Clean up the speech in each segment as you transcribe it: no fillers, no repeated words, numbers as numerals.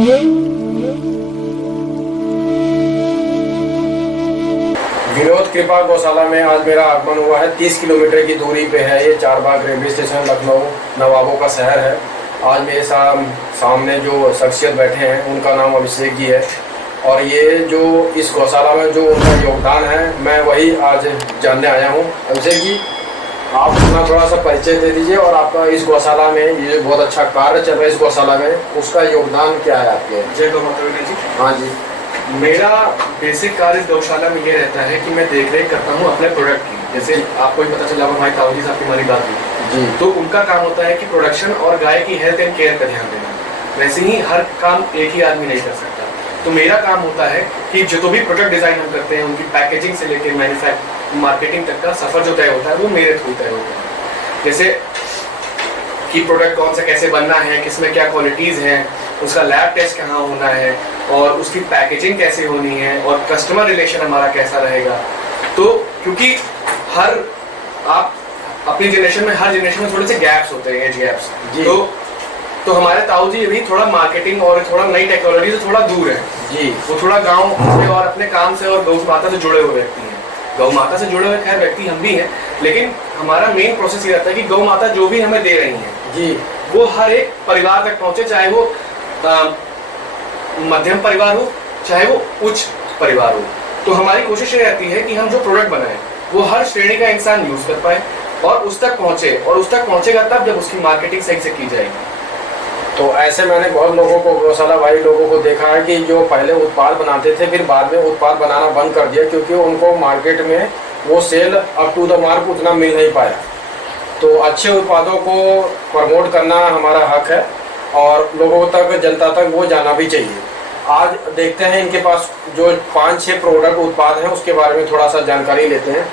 विनोद कृपा गौशाला में आज मेरा आगमन हुआ है। 30 किलोमीटर की दूरी पे है ये चारबाग रेलवे स्टेशन, लखनऊ नवाबों का शहर है। आज मेरे सामने जो शख्सियत बैठे हैं उनका नाम अभिषेक जी है, और ये जो इस गौशाला में जो उनका योगदान है मैं वही आज जानने आया हूँ। अभिषेक जी, आप अपना थोड़ा सा परिचय दे दीजिए, और आपका इस गौशाला में ये बहुत अच्छा कार्य चल रहा है इस गौशाला में, उसका योगदान क्या है आपके? जय गौ माता जी। हाँ जी। मेरा बेसिक कार्य इस गौशाला में ये रहता है कि मैं देख रेख करता हूँ अपने प्रोडक्ट की। जैसे आपको ही पता चला हमारी ताऊ जी साहब की हमारी बात हुई जी, तो उनका काम होता है कि प्रोडक्शन और गाय की हेल्थ एंड केयर का ध्यान देना। वैसे ही हर काम एक ही आदमी नहीं कर सकता, तो मेरा काम होता है कि जो भी प्रोडक्ट डिजाइन हम करते हैं उनकी पैकेजिंग से लेकर मार्केटिंग तक का सफर जो तय होता है वो मेरे थ्रू तय होता है। जैसे कि प्रोडक्ट कौन सा कैसे बनना है, किसमें क्या क्वालिटीज हैं, उसका लैब टेस्ट कहाँ होना है, और उसकी पैकेजिंग कैसे होनी है, और कस्टमर रिलेशन हमारा कैसा रहेगा। तो क्योंकि आप अपनी जनरेशन में हर जनरेशन में थोड़े से गैप्स होते हैं, एज गैप्स, तो हमारे ताऊ जी भी थोड़ा मार्केटिंग और थोड़ा नई टेक्नोलॉजी से थोड़ा दूर है जी। वो थोड़ा गांव से और अपने काम से और गौ माता से जुड़े हुए व्यक्ति हैं। गौ माता से जुड़े हुए खैर व्यक्ति हम भी हैं, लेकिन हमारा मेन प्रोसेस ये रहता है कि गौ माता जो भी हमें दे रही है जी, वो हर एक परिवार तक पहुंचे, चाहे वो मध्यम परिवार हो चाहे वो उच्च परिवार हो। तो हमारी कोशिश ये रहती है कि हम जो प्रोडक्ट बनाए वो हर श्रेणी का इंसान यूज कर पाए और उस तक पहुंचे, और उस तक पहुंचेगा तब जब उसकी मार्केटिंग सही से की जाएगी। तो ऐसे मैंने बहुत लोगों को, गौशाला भाई लोगों को देखा है कि जो पहले उत्पाद बनाते थे फिर बाद में उत्पाद बनाना बंद कर दिया, क्योंकि उनको मार्केट में वो sale up to the mark उतना मिल नहीं पाया। तो अच्छे उत्पादों को प्रमोट करना हमारा हक है, और लोगों तक, जनता तक वो जाना भी चाहिए। आज देखते हैं इनके पास जो 5-6 प्रोडक्ट उत्पाद हैं उसके बारे में थोड़ा सा जानकारी लेते हैं।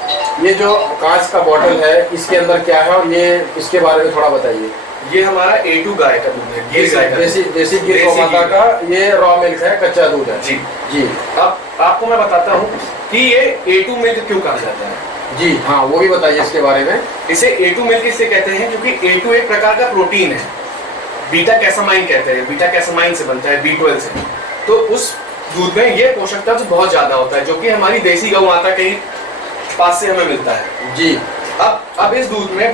ये जो कांच का बॉटल है इसके अंदर क्या है, और ये इसके बारे में थोड़ा बताइए। ये हमारा A2 गाय का दूध है, गिर गाय का, देसी गिर गौ माता का ये रॉ मिल्क है, कच्चा दूध है जी जी। अब आपको मैं बताता हूँ कि ये A2 मिल्क क्यों कहा जाता है जी। हाँ, वो भी बताइए इसके बारे में। इसे A2 मिल्क इससे कहते हैं क्योंकि A2 एक प्रकार का प्रोटीन है, बीटा कैसामाइन कहते हैं, बीटा कैसामाइन से बनता है, B12 से। तो उस दूध में ये पोषक तत्व बहुत ज्यादा होता है जो कि हमारी देसी गौ माता के पास से हमें मिलता है जी। अब इस दूध में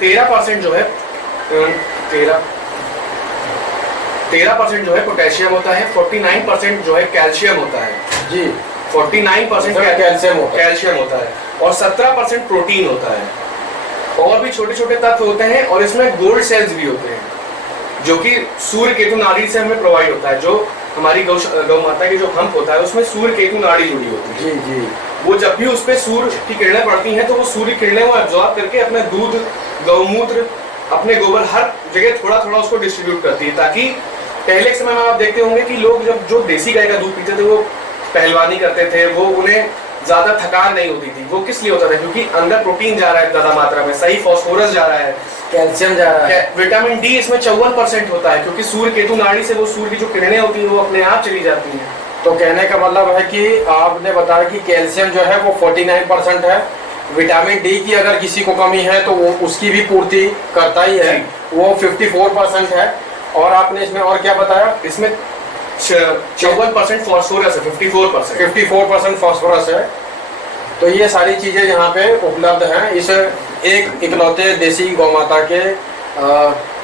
13% जो है 13% जो है पोटेशियम होता है, 49% जो है कैल्शियम होता है जी। 49% कैल्शियम होता है और 17% प्रोटीन होता है, और भी छोटे छोटे तत्व होते हैं, और इसमें गोल्ड सेल्स भी होते हैं जो कि सूर्य केतु नाड़ी से हमें प्रोवाइड होता है। जो हमारी गौ माता की जो हम्प होता है उसमें सूर्य केतु नाड़ी जुड़ी होती है जी जी। वो जब भी उस पे सूर्य की किरणें पड़ती हैं तो वो सूर्य किरणें वो एब्जॉर्ब करके अपने दूध, गौमूत्र, अपने गोबर हर जगह थोड़ा थोड़ा उसको डिस्ट्रीब्यूट करती है, ताकि पहले के समय में आप देखते होंगे कि लोग जब जो देसी गाय का दूध पीते थे वो पहलवानी करते थे, वो उन्हें ज्यादा थकान नहीं होती थी। वो किस लिए होता था? क्योंकि अंदर प्रोटीन जा रहा है ज्यादा मात्रा में, सही फास्फोरस जा रहा है, कैल्शियम जा रहा है, विटामिन डी इसमें 54% होता है, क्योंकि सूर्य केतु नाड़ी से वो सूर्य की जो किरणें होती है वो अपने आप चली जाती हैं। तो कहने का मतलब है कि आपने बताया कि कैल्शियम जो है वो 49% है, विटामिन डी की अगर किसी को कमी है तो वो उसकी भी पूर्ति करता ही है, वो 54% है। और आपने इसमें और क्या बताया? इसमें 54% फास्फोरस है, 54% फास्फोरस है। तो ये सारी चीजें यहाँ पे उपलब्ध हैं इस एक इकलौते देसी गौ माता के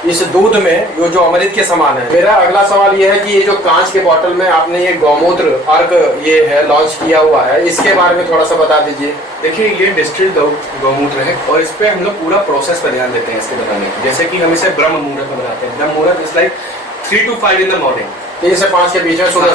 इस दूध में, जो अमृत के समान है। मेरा अगला सवाल ये है कि ये जो कांच के बोतल में आपने ये गौमूत्र अर्क ये है लॉन्च किया हुआ है, इसके बारे में थोड़ा सा बता दीजिए। देखिए, ये डिस्टिल्ड गौमूत्र है और इस पे हम लोग पूरा प्रोसेस पर ध्यान देते हैं इसके बनाने। जैसे कि हम इसे ब्रह्म मुहूर्त में बनाते हैं। ब्रह्म मुहूर्त is like 3 to 5 in the morning, 3 से 5 के बीच में, सुबह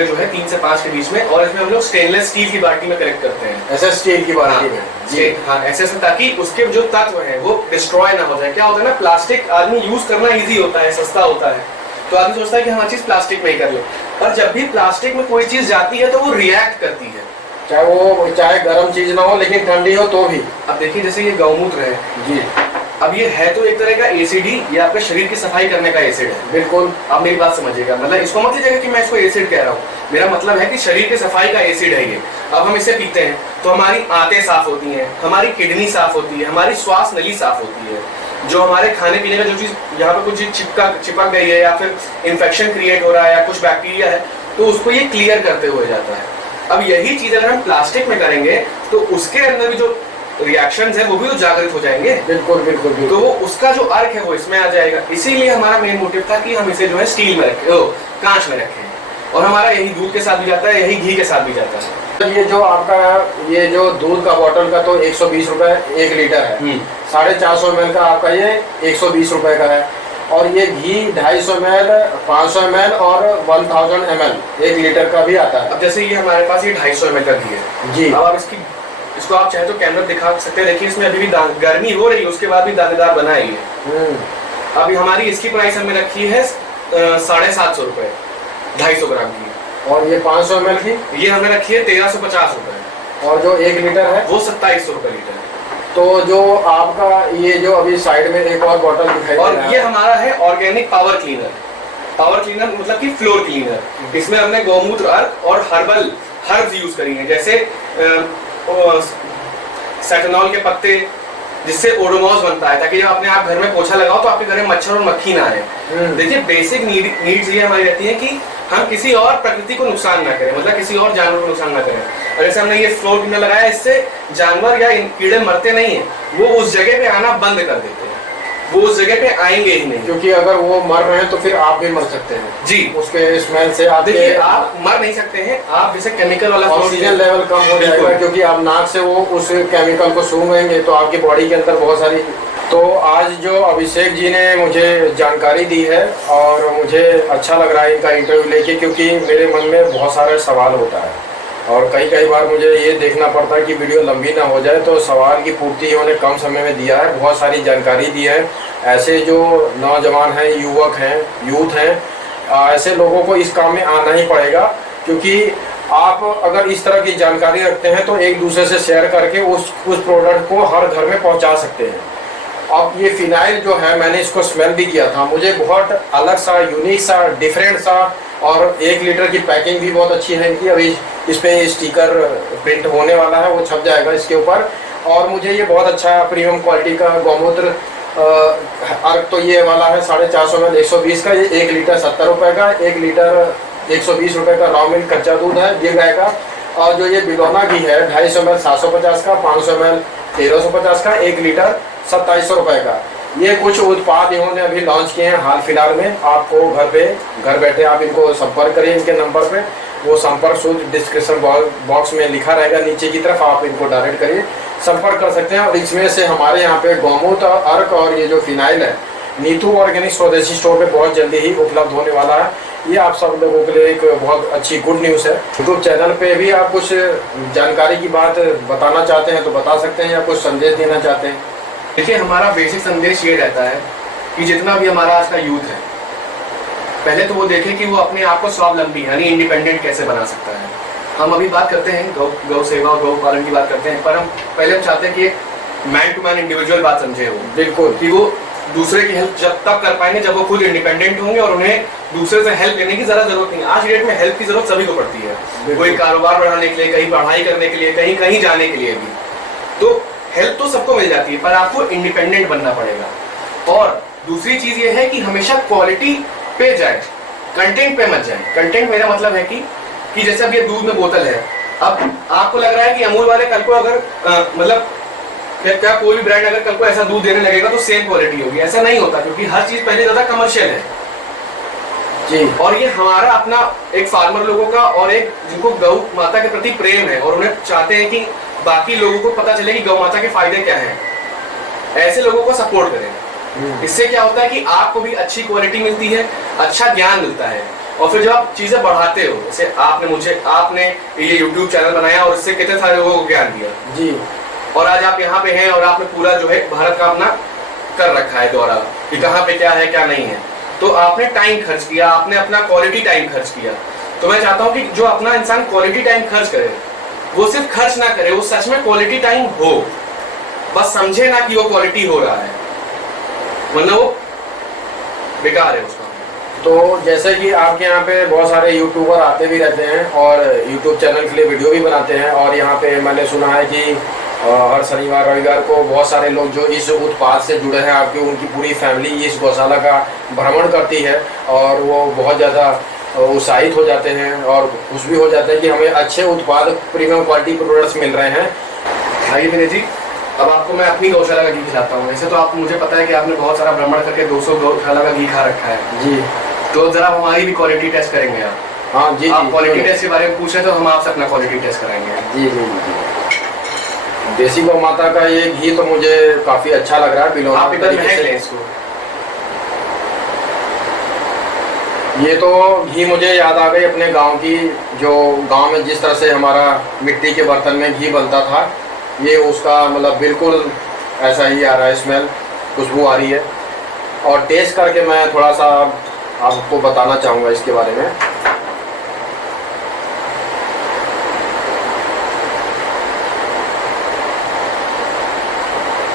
जो है 3 से 5 के बीच में। और इसमें हम लोग स्टेनलेस स्टील की बाल्टी में कलेक्ट करते हैं। ऐसे स्टील की बाल्टी में जी हाँ, ऐसे ताकि उसके जो तत्व हैं वो डिस्ट्रॉय ना हो जाए। क्या होता है ना, प्लास्टिक आदमी यूज करना इजी होता है, सस्ता होता है, तो आदमी सोचता है कि हमारी चीज प्लास्टिक में ही कर ले, पर जब भी प्लास्टिक में कोई चीज जाती है तो वो रिएक्ट करती है, चाहे गर्म चीज ना हो लेकिन ठंडी हो तो भी। अब देखिए, जैसे ये गौमूत्र है जी, अब ये है तो एक तरह का एसिड ही, ये आपके शरीर की सफाई करने का एसिड है। बिल्कुल, आप मेरी बात समझिएगा, मतलब इसको मत लीजिएगा कि मैं इसको एसिड कह रहा हूँ, मेरा मतलब है कि शरीर की सफाई का एसिड है ये। अब हम इसे पीते हैं तो हमारी आंतें साफ होती हैं, हमारी किडनी साफ होती है, हमारी श्वास नली साफ होती है। जो हमारे खाने पीने का जो चीज यहाँ पे कुछ चीज चिपक गई है या फिर इन्फेक्शन क्रिएट हो रहा है या कुछ बैक्टीरिया है, तो उसको ये क्लियर करते हुए जाता है। अब यही चीज अगर हम प्लास्टिक में करेंगे तो उसके अंदर भी जो रिएक्शंस है वो भी तो जागृत हो जाएंगे। बिल्कुल बिल्कुल बिल्कुल। तो वो उसका जो अर्क है वो इसमें आ जाएगा। इसीलिए हमारा मेन मोटिव था कि हम इसे जो है स्टील में रखें, कांच में रखें, और हमारा यही दूध के साथ भी जाता है, यही घी के साथ भी जाता है। तो ये जो आपका ये जो दूध का बोतल का तो 120 रुपए 1 लीटर है, 450 ml का आपका ये 120 रुपए का है, और ये घी 250 ml 500 ml और 1000 ml 1 लीटर का भी आता है। अब जैसे ये हमारे पास ये 250 ml का घी है जी। अब आप इसको आप चाहे तो कैमरा दिखा सकते हैं। देखिए इसमें अभी भी गर्मी हो रही है, उसके बाद भी दानेदार बना ही है। अभी हमारी इसकी प्राइस हमने रखी है 750 रुपए 250 ग्राम की, और ये 500 ml की ये हमने रखी है 1350 रुपए, और जो 1 लीटर है वो 2700 रुपए लीटर है। तो जो आपका ये जो अभी साइड में एक और बोतल दिखाई दे और रहा है, ये हमारा है organic power cleaner. Power cleaner मतलब कि फ्लोर क्लीनर। इसमें हमने गौमूत्र अर्क और हर्बल हर्ब्स यूज करी हैं, जैसे सेटनॉल के पत्ते, जिससे ओडोमॉस बनता है, ताकि जब अपने आप घर में पोछा लगाओ तो आपके घर में मच्छर और मक्खी ना आए। देखिए बेसिक नीड्स ये हमारी रहती है कि हम किसी और प्रकृति को नुकसान ना करें, मतलब किसी और जानवर को नुकसान ना करें। और जैसे हमने ये फ्लोर क्लीनर लगाया, इससे जानवर या कीड़े मरते नहीं है, वो उस जगह पे आना बंद कर देते हैं, वो उस जगह पे आएंगे ही नहीं। क्योंकि अगर वो मर रहे हैं तो फिर आप भी मर सकते हैं जी, उसके स्मेल से। देखिए आप मर नहीं सकते हैं, आप जैसे केमिकल वाला ऑक्सीजन लेवल कम हो जाएगा, क्योंकि आप नाक से वो उस केमिकल को सूंघेंगे तो आपकी बॉडी के अंदर बहुत सारी। तो आज जो अभिषेक जी ने मुझे जानकारी दी है और मुझे अच्छा लग रहा है इनका इंटरव्यू लेके, क्योंकि मेरे मन में बहुत सारे सवाल होता है और कई बार मुझे ये देखना पड़ता है कि वीडियो लंबी ना हो जाए। तो सवाल की पूर्ति इन्होंने कम समय में दिया है, बहुत सारी जानकारी दी है। ऐसे जो नौजवान हैं, युवक हैं, यूथ हैं, ऐसे लोगों को इस काम में आना ही पड़ेगा, क्योंकि आप अगर इस तरह की जानकारी रखते हैं तो एक दूसरे से शेयर करके उस प्रोडक्ट को हर घर में पहुंचा सकते हैं। अब ये फिनाइल जो है, मैंने इसको स्मेल भी किया था, मुझे बहुत अलग सा, यूनिक सा, डिफरेंट सा, और 1 लीटर की पैकिंग भी बहुत अच्छी है इनकी। अभी इस पे स्टिकर प्रिंट होने वाला है, वो छप जाएगा इसके ऊपर। और मुझे ये बहुत अच्छा प्रीमियम क्वालिटी का गौमूत्र अर्क तो ये वाला है 450 ml 120 का, ये 1 लीटर 70 रुपए का, 1 लीटर 120 रुपए का रॉ मिल्क कच्चा दूध है गिर रहेगा। और जो ये बिलोना घी है 250 ml 750 का, 500 ml 1350 का, 1 लीटर 2700 रुपए का। ये कुछ उत्पाद इन्होंने अभी लॉन्च किए हैं हाल फिलहाल में। आपको घर बैठे आप इनको संपर्क करिए, इनके नंबर पे, वो संपर्क सूत्र डिस्क्रिप्शन बॉक्स में लिखा रहेगा नीचे की तरफ, आप इनको डायरेक्ट करिए, संपर्क कर सकते हैं। और इसमें से हमारे यहाँ पे गौमूत्र अर्क और ये जो फिनाइल है नीतू ऑर्गेनिक स्वदेशी स्टोर पे बहुत जल्दी ही उपलब्ध होने वाला है। ये आप सब लोगों के लिए एक बहुत अच्छी गुड न्यूज़ है। यूट्यूब चैनल पे भी आप कुछ जानकारी की बात बताना चाहते हैं तो बता सकते हैं, या कुछ संदेश देना चाहते हैं। देखिए हमारा बेसिक संदेश ये रहता है कि जितना भी हमारा आज का यूथ है, पहले तो वो देखे कि वो अपने आप को स्वावलंबी यानी इंडिपेंडेंट कैसे बना सकता है। हम अभी बात करते हैं गौ सेवा और गौ पालन की बात करते हैं, पर हम पहले चाहते हैं कि एक मैन टू मैन इंडिविजुअल बात समझे वो, बिल्कुल, कि वो दूसरे की हेल्प जब तक कर पाएंगे जब वो खुद इंडिपेंडेंट होंगे और उन्हें दूसरे से हेल्प लेने की जरूरत नहीं। आज डेट में हेल्प की जरूरत सभी को पड़ती है, कोई कारोबार बढ़ाने के लिए, कहीं पढ़ाई करने के लिए, कहीं कहीं जाने के लिए भी। तो हेल्प तो सबको मिल जाती है, पर आपको इंडिपेंडेंट बनना पड़ेगा। और दूसरी चीज ये है कि हमेशा क्वालिटी पे जाए, कंटेंट पे मत जाए। कंटेंट मेरा मतलब है कि जैसे अब ये दूध में बोतल है, अब आपको लग रहा है कि अमूल वाले कल को अगर मतलब क्या कोई भी ब्रांड अगर कल को ऐसा दूध देने लगेगा तो सेम क्वालिटी होगी, ऐसा नहीं होता, क्योंकि हर चीज पहले ज्यादा कमर्शियल है जी। और ये हमारा अपना एक फार्मर लोगों का और एक जिनको गौ माता के प्रति प्रेम है और उन्हें चाहते हैं कि बाकी लोगों को पता चले कि गौ माता के फायदे क्या हैं, ऐसे लोगों को सपोर्ट करें। इससे क्या होता है कि आपको भी अच्छी क्वालिटी मिलती है, अच्छा ज्ञान मिलता है। और फिर जब आप चीजें बढ़ाते हो, जैसे आपने ये YouTube चैनल बनाया और इससे कितने सारे लोगों को ज्ञान दिया जी, और आज आप यहाँ पे हैं और आपने पूरा जो है भारत का अपना कर रखा है दौरा कि कहाँ पे क्या है क्या नहीं है। तो आपने टाइम खर्च किया, आपने अपना क्वालिटी टाइम खर्च किया। तो मैं चाहता हूँ कि जो अपना इंसान क्वालिटी टाइम खर्च करे, वो सिर्फ खर्च ना करे, वो सच में क्वालिटी टाइम हो, बस समझे ना कि वो क्वालिटी हो रहा है, वरना वो बेकार है उसका। तो जैसे कि आपके यहाँ पे बहुत सारे यूट्यूबर आते भी रहते हैं और यूट्यूब चैनल के लिए वीडियो भी बनाते हैं, और यहाँ पे मैंने सुना है कि और हर शनिवार रविवार को बहुत सारे लोग जो इस उत्पाद से जुड़े हैं आपके, उनकी पूरी फैमिली इस गौशाला का भ्रमण करती है और वो बहुत ज़्यादा उत्साहित हो जाते हैं और खुश भी हो जाते हैं कि हमें अच्छे उत्पाद, प्रीमियम क्वालिटी प्रोडक्ट्स मिल रहे हैं। आइए विनय जी, अब आपको मैं अपनी गौशाला का घी खिलाता हूँ। वैसे तो आप, मुझे पता है कि आपने बहुत सारा भ्रमण करके 200 गौशाला का घी खा रखा है जी। तो जरा हमारी भी क्वालिटी टेस्ट करेंगे आप। हाँ जी। आप क्वालिटी टेस्ट के बारे में पूछे तो हम आपसे अपना क्वालिटी टेस्ट कराएंगे। जी जी जी। देसी गौ माता का ये घी तो मुझे काफ़ी अच्छा लग रहा है। बिलोना आप इधर महक लें इसको। ये तो घी मुझे याद आ गई अपने गांव की, जो गांव में जिस तरह से हमारा मिट्टी के बर्तन में घी बनता था, ये उसका मतलब बिल्कुल ऐसा ही आ रहा है, स्मेल, खुशबू आ रही है। और टेस्ट करके मैं थोड़ा सा आपको बताना चाहूँगा इसके बारे में।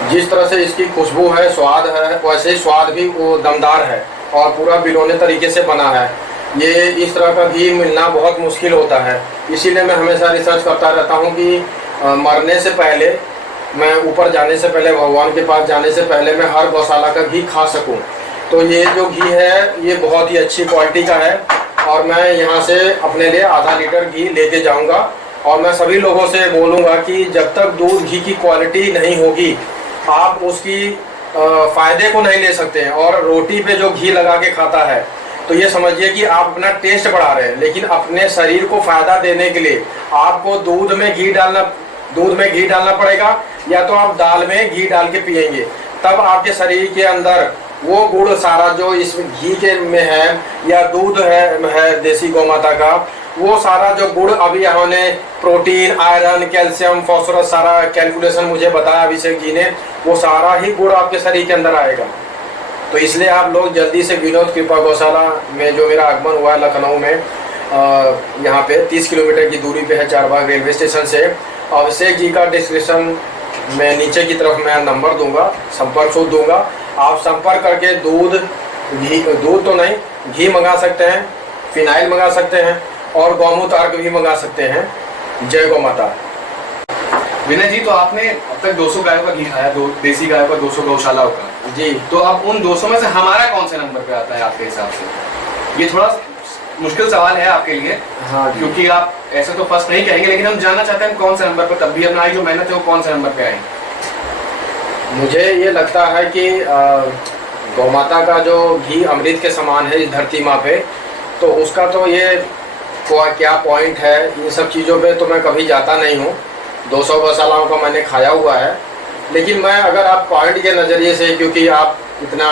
जिस तरह से इसकी खुशबू है, स्वाद है, वैसे ही स्वाद भी वो दमदार है और पूरा बिलोने तरीके से बना है। ये इस तरह का घी मिलना बहुत मुश्किल होता है, इसीलिए मैं हमेशा रिसर्च करता रहता हूँ कि मरने से पहले, मैं ऊपर जाने से पहले, भगवान के पास जाने से पहले मैं हर गौशाला का घी खा सकूँ। तो ये जो घी है ये बहुत ही अच्छी क्वालिटी का है और मैं यहाँ से अपने लिए आधा लीटर घी लेके जाऊँगा और मैं सभी लोगों से बोलूँगा कि जब तक दूध घी की क्वालिटी नहीं होगी आप उसकी फ़ायदे को नहीं ले सकते हैं। और रोटी पे जो घी लगा के खाता है तो ये समझिए कि आप अपना टेस्ट बढ़ा रहे हैं, लेकिन अपने शरीर को फ़ायदा देने के लिए आपको दूध में घी डालना पड़ेगा, या तो आप दाल में घी डाल के पिएंगे, तब आपके शरीर के अंदर वो गुण सारा जो इस घी के में है या दूध है देसी गौ माता का, वो सारा जो गुण अभी हमने प्रोटीन, आयरन, कैल्शियम, फास्फोरस सारा कैलकुलेशन मुझे बताया अभिषेक जी ने, वो सारा ही गुण आपके शरीर के अंदर आएगा। तो इसलिए आप लोग जल्दी से विनोद कृपा गौशाला में, जो मेरा आगमन हुआ है लखनऊ में, यहाँ पे 30 किलोमीटर की दूरी पे है चारबाग रेलवे स्टेशन से। अभिषेक जी का डिस्क्रिप्शन में नीचे की तरफ मैं नंबर दूंगा, संपर्क सूत्र दूंगा। आप संपर्क करके दूध तो नहीं, घी मंगा सकते हैं, फिनाइल मंगा सकते हैं और गौमूत्र अर्क भी मंगा सकते हैं। जय गौ माता। विनय जी, तो आपने अब तक 200 गायों का घी खाया, देसी गायों का, 200 गौशालाओं का जी। तो अब उन 200 में से हमारा कौन से नंबर पे आता है आपके हिसाब से? ये थोड़ा मुश्किल सवाल है आपके लिए। हाँ, क्योंकि आप ऐसे तो फर्स्ट नहीं कहेंगे, लेकिन हम जानना चाहते हैं कौन से नंबर पे, तब भी हमारी जो मेहनत है वो कौन से नंबर पे आई? मुझे ये लगता है कि गौ माता का जो घी अमृत के समान है इस धरती माँ पे, तो उसका तो ये क्या पॉइंट है, इन सब चीज़ों पे तो मैं कभी जाता नहीं हूँ। 200 गौशालाओं का मैंने खाया हुआ है, लेकिन मैं अगर आप पॉइंट के नज़रिए से, क्योंकि आप इतना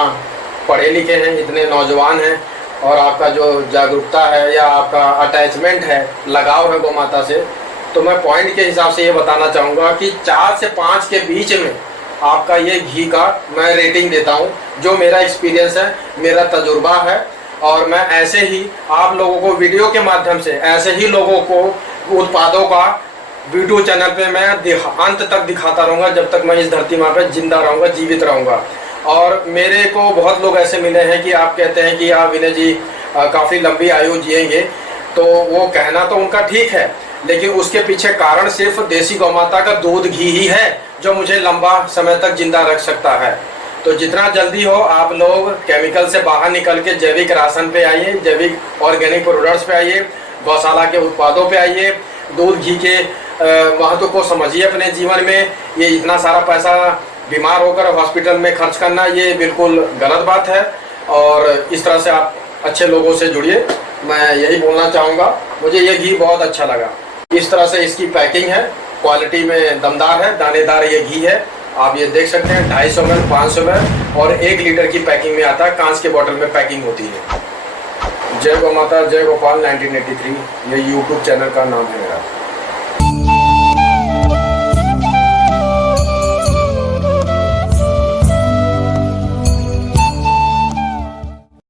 पढ़े लिखे हैं, इतने नौजवान हैं और आपका जो जागरूकता है या आपका अटैचमेंट है, लगाव है गौ माता से, तो मैं पॉइंट के हिसाब से ये बताना चाहूँगा कि 4 से 5 के बीच में आपका ये घी का मैं रेटिंग देता हूँ। जो मेरा एक्सपीरियंस है, मेरा तजुर्बा है, और मैं ऐसे ही आप लोगों को वीडियो के माध्यम से, ऐसे ही लोगों को उत्पादों का वीडियो चैनल पे मैं अंत तक दिखाता रहूँगा जब तक मैं इस धरती माँ पे जिंदा रहूँगा, जीवित रहूँगा। और मेरे को बहुत लोग ऐसे मिले हैं कि आप कहते हैं कि आप विनय जी काफ़ी लंबी आयु जिएंगे, तो वो कहना तो उनका ठीक है, लेकिन उसके पीछे कारण सिर्फ देसी गौ माता का दूध घी ही है जो मुझे लंबा समय तक जिंदा रख सकता है। तो जितना जल्दी हो आप लोग केमिकल से बाहर निकल के जैविक राशन पे आइए, जैविक ऑर्गेनिक प्रोडक्ट्स पे आइए, गौशाला के उत्पादों पे आइए, दूध घी के महत्व को समझिए अपने जीवन में। ये इतना सारा पैसा बीमार होकर हॉस्पिटल में खर्च करना, ये बिल्कुल गलत बात है। और इस तरह से आप अच्छे लोगों से जुड़िए, मैं यही बोलना चाहूँगा। मुझे ये घी बहुत अच्छा लगा। इस तरह से इसकी पैकिंग है, क्वालिटी में दमदार है, दानेदार ये घी है। आप ये देख सकते हैं 250 ml, 500 ml और 1 लीटर की पैकिंग में आता है, कांच के बोतल में पैकिंग होती है। जय गौ माता, जय गोपाल 1983 ये यूट्यूब चैनल का नाम है मेरा।